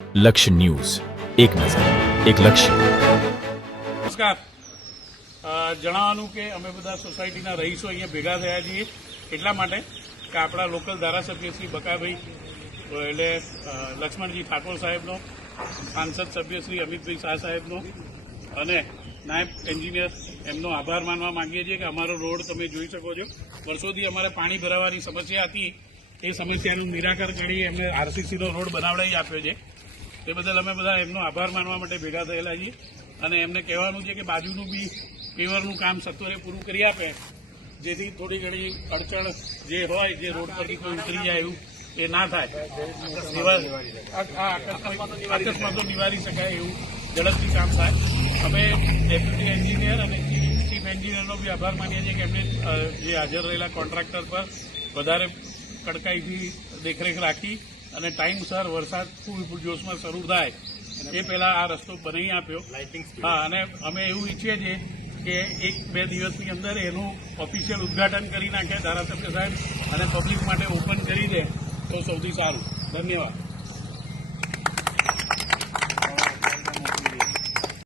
લક્ષ્ય ન્યૂઝ, એક નજર, એક લક્ષ્ય. નમસ્કાર. જણાવવાનું કે અમે બધા સોસાયટીના રહીશો અહીંયા ભેગા થયા છીએ એટલા માટે કે આપણા લોકલ ધારાસભ્ય શ્રી બકાભાઈ એટલે લક્ષ્મણજી ઠાકોર સાહેબનો, સાંસદ સભ્ય શ્રી અમિતભાઈ શાહ સાહેબનો અને નાયબ એન્જિનિયર એમનો આભાર માનવા માંગીએ છીએ કે અમારો રોડ તમે જોઈ શકો છો. વર્ષોથી અમારે પાણી ભરાવાની સમસ્યા હતી, એ સમસ્યાનું નિરાકરણ કરી એમને આરસીસીનો રોડ બનાવડાવી આપ્યો છે. તે બદલ અમે બધા એમનો આભાર માનવા માટે ભેગા થયેલા છીએ અને એમને કહેવાનું છે કે બાજુનું બી પેવરનું કામ સત્વરે પૂરું કરી આપે, જેથી થોડી ઘણી અડચણ જે હોય, જે રોડ પરથી કોઈ ઉતરી જાય એવું એ ના થાય, અકસ્માતો નિવારી શકાય એવું ઝડપથી કામ થાય. અમે ડેપ્યુટી એન્જિનિયર અને ચીફ એન્જિનિયરનો બી આભાર માનીએ છીએ કે એમને જે હાજર રહેલા કોન્ટ્રાક્ટર પર વધારે કડકાઈથી દેખરેખ રાખી અને ટાઈમસર વરસાદ ફૂલ જોશમાં શરૂ થાય એ પહેલા આ રસ્તો બનાવી આપ્યો. હા, અને અમે એવું ઈચ્છીએ છીએ કે 1-2 દિવસની અંદર એનું ઓફિશિયલ ઉદઘાટન કરી નાખે ધારાસભ્ય સાહેબ અને પબ્લિક માટે ઓપન કરી દે તો સૌથી સારું. ધન્યવાદ.